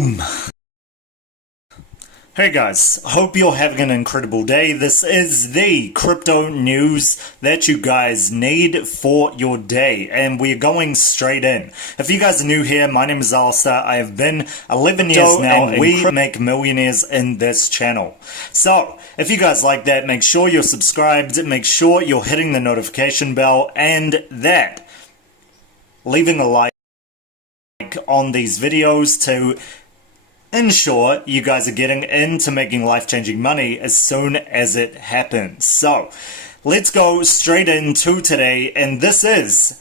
Boom! Hey guys, hope you're having an incredible day. This is the crypto news that you guys need for your day, and we're going straight in. If you guys are new here, my name is Alistar. I have been 11 years now, and we make millionaires in this channel. So, if you guys like that, make sure you're subscribed, make sure you're hitting the notification bell, and that leaving a like on these videos to ensure you guys are getting into making life-changing money as soon as it happens. So, let's go straight into today, and this is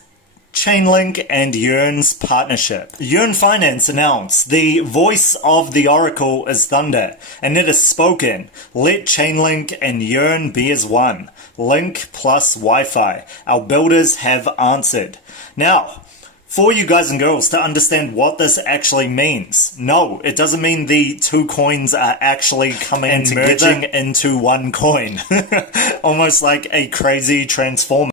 Chainlink and YEARN's partnership. YEARN Finance announced, "The voice of the oracle is thunder, and it has spoken. Let Chainlink and YEARN be as one. Link plus Wi-Fi. Our builders have answered." Now, for you guys and girls to understand what this actually means, no, it doesn't mean the two coins are actually coming and merging into one coin. Almost like a crazy transformer.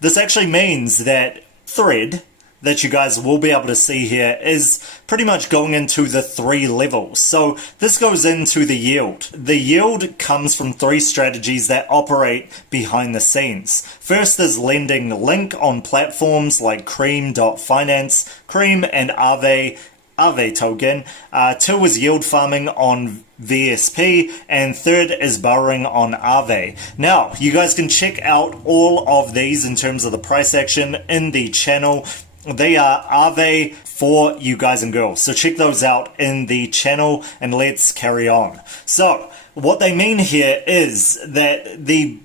This actually means that thread that you guys will be able to see here is pretty much going into the three levels. So this goes into the yield. The yield comes from three strategies that operate behind the scenes. First is lending Link on platforms like Cream.finance, Cream and Aave token. Two is yield farming on VSP, and third is borrowing on Aave. Now, you guys can check out all of these in terms of the price action in the channel. They are Aave for you guys and girls, so check those out in the channel, and let's carry on. So, what they mean here is that the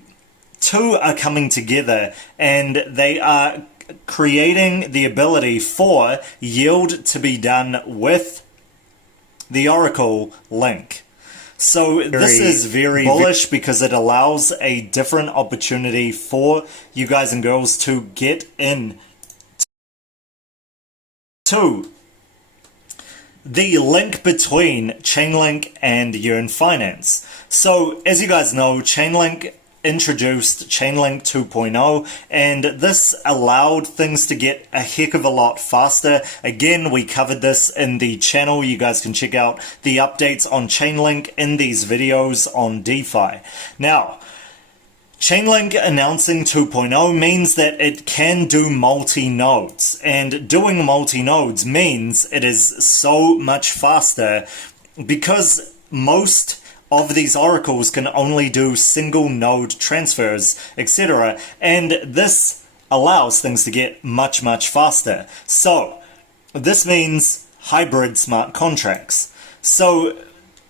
two are coming together, and they are creating the ability for yield to be done with the Oracle link. So this is very bullish because it allows a different opportunity for you guys and girls to get in to the link between Chainlink and YEARN Finance. So, as you guys know, Chainlink introduced Chainlink 2.0, and this allowed things to get a heck of a lot faster. Again, we covered this in the channel. You guys can check out the updates on Chainlink in these videos on DeFi. Now, Chainlink announcing 2.0 means that it can do multi-nodes, and doing multi-nodes means it is so much faster because most of these oracles can only do single node transfers, etc., and this allows things to get much faster. So this means hybrid smart contracts. So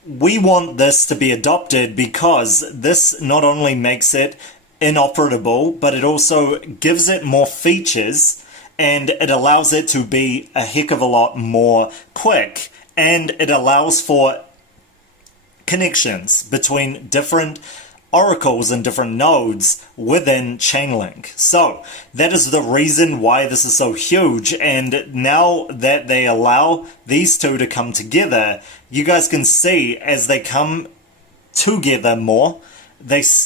we want this to be adopted because this not only makes it inoperable, but it also gives it more features, and it allows it to be a heck of a lot more quick, and it allows for connections between different oracles and different nodes within Chainlink. So that is the reason why this is so huge, and now that they allow these two to come together, you guys can see as they come together more,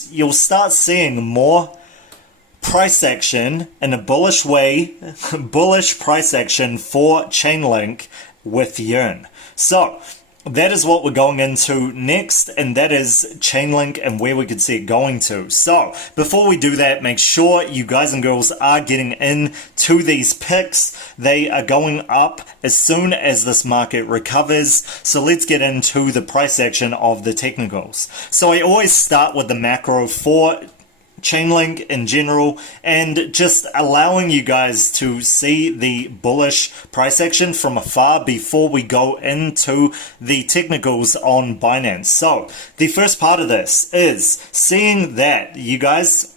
you'll start seeing more price action in a bullish way, bullish price action for Chainlink with YEARN. So that is what we're going into next, and that is Chainlink and where we could see it going to. So, before we do that, make sure you guys and girls are getting in to these picks. They are going up as soon as this market recovers. So let's get into the price action of the technicals. So I always start with the macro for Chainlink in general, and just allowing you guys to see the bullish price action from afar before we go into the technicals on Binance. So the first part of this is seeing that you guys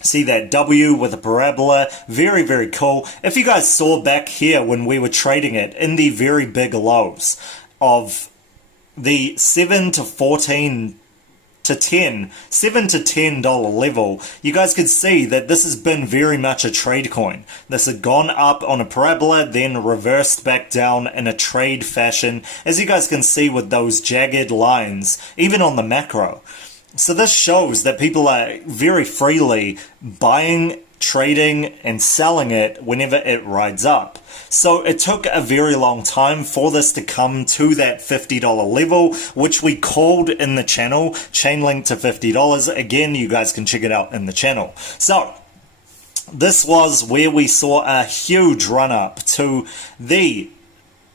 see that W with a parabola, very cool. If you guys saw back here when we were trading it in the very big lows of the 7 to $10 level, you guys could see that this has been very much a trade coin. This had gone up on a parabola, then reversed back down in a trade fashion, as you guys can see with those jagged lines, even on the macro. So this shows that people are very freely buying trading and selling it whenever it rides up. So it took a very long time for this to come to that $50 level, which we called in the channel, Chainlink to $50. Again, you guys can check it out in the channel. So this was where we saw a huge run up to the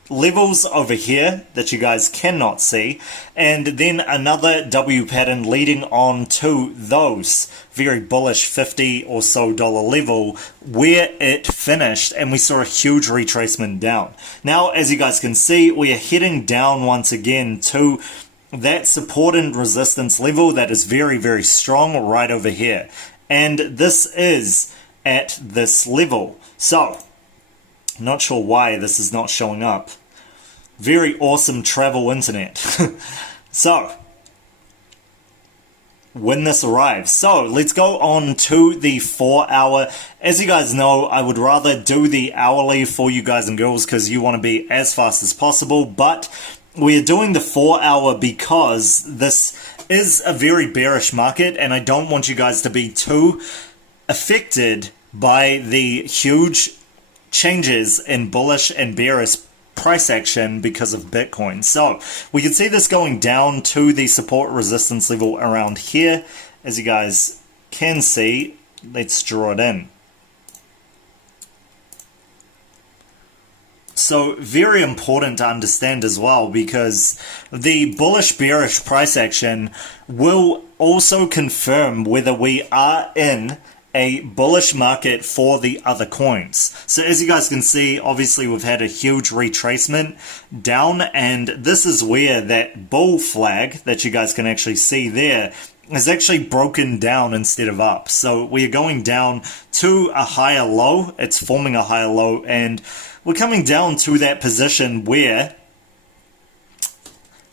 levels over here that you guys cannot see, and then another W pattern leading on to those very bullish $50 or so level where it finished, and we saw a huge retracement down. Now, as you guys can see, we are heading down once again to that support and resistance level that is very, very strong right over here, and this is at this level. So not sure why this is not showing up. Very awesome travel internet. So when this arrives, so let's go on to the 4 hour. As you guys know, I would rather do the hourly for you guys and girls because you want to be as fast as possible, but we are doing the 4 hour because this is a very bearish market and I don't want you guys to be too affected by the huge changes in bullish and bearish price action because of Bitcoin. So we can see this going down to the support resistance level around here. As you guys can see, let's draw it in. So very important to understand as well, because the bullish bearish price action will also confirm whether we are in a bullish market for the other coins. So as you guys can see, obviously we've had a huge retracement down, and this is where that bull flag that you guys can actually see there is actually broken down instead of up. So we are going down to a higher low, it's forming a higher low, and we're coming down to that position where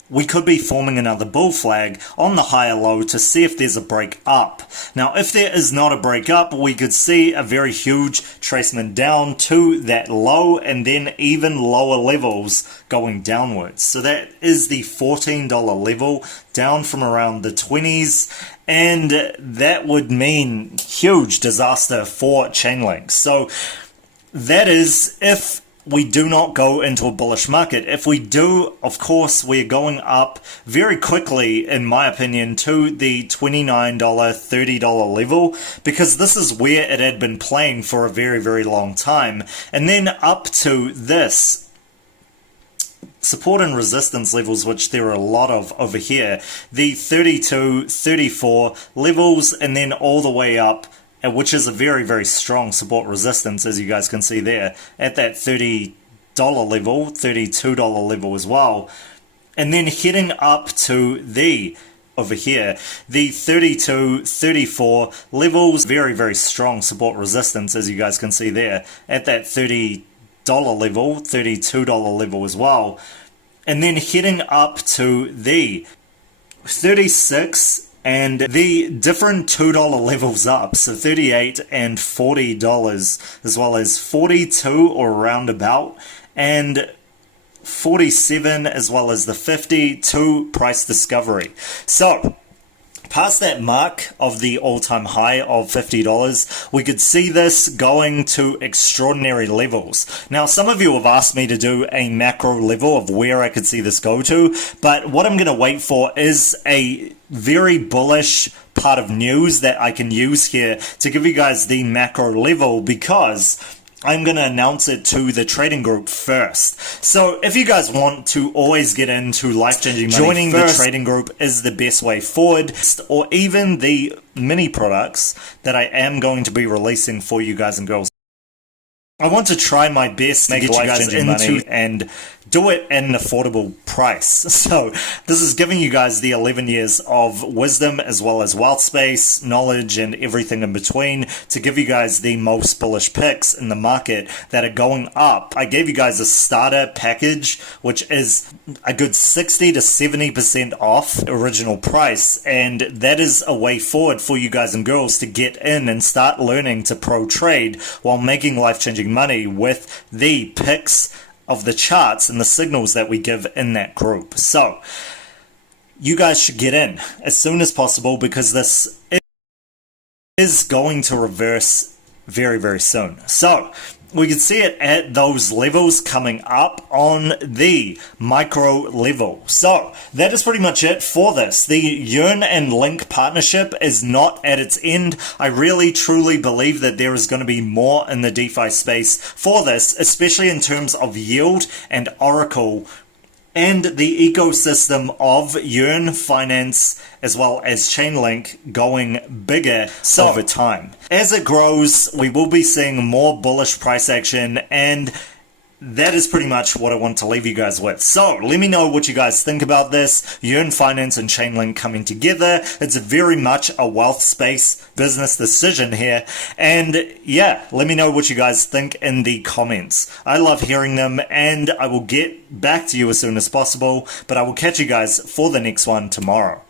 we could be forming another bull flag on the higher low to see if there's a break up. Now, if there is not a break up, we could see a very huge tracement down to that low and then even lower levels going downwards. So that is the $14 level down from around the 20s, and that would mean huge disaster for Chainlink. So that is if we do not go into a bullish market. If we do, of course, we're going up very quickly, in my opinion, to the $29, $30 level, because this is where it had been playing for a very, very long time. And then up to this support and resistance levels, which there are a lot of over here, the 32, 34 levels, and then all the way up, which is a very, very strong support resistance, as you guys can see there, at that $30 level, $32 level as well. And then heading up to the, over here, the 32, 34 levels, very, very strong support resistance, as you guys can see there, at that $30 level, $32 level as well. And then heading up to the 36 and the different $2 levels up, so $38 and $40, as well as 42 or roundabout, and 47, as well as the 50 to price discovery. So past that mark of the all-time high of $50, we could see this going to extraordinary levels. Now, some of you have asked me to do a macro level of where I could see this go to, but what I'm going to wait for is a very bullish part of news that I can use here to give you guys the macro level, because I'm going to announce it to the trading group first. So if you guys want to always get into life-changing money, joining the trading group is the best way forward, or even the mini products that I am going to be releasing for you guys and girls. I want to try my best to get you guys into and do it at an affordable price. So this is giving you guys the 11 years of wisdom, as well as wealth space, knowledge, and everything in between, to give you guys the most bullish picks in the market that are going up. I gave you guys a starter package, which is a good 60 to 70% off original price, and that is a way forward for you guys and girls to get in and start learning to pro trade while making life-changing money with the picks of the charts and the signals that we give in that group. So you guys should get in as soon as possible, because this is going to reverse very, very soon. So we can see it at those levels coming up on the micro level. So that is pretty much it for this. The YEARN and Link partnership is not at its end. I really truly believe that there is going to be more in the DeFi space for this, especially in terms of yield and Oracle and the ecosystem of YEARN Finance as well as Chainlink going bigger over time. As it grows, we will be seeing more bullish price action, and that is pretty much what I want to leave you guys with. So let me know what you guys think about this. YEARN Finance and Chainlink coming together. It's very much a wealth space business decision here. And yeah, let me know what you guys think in the comments. I love hearing them, and I will get back to you as soon as possible. But I will catch you guys for the next one tomorrow.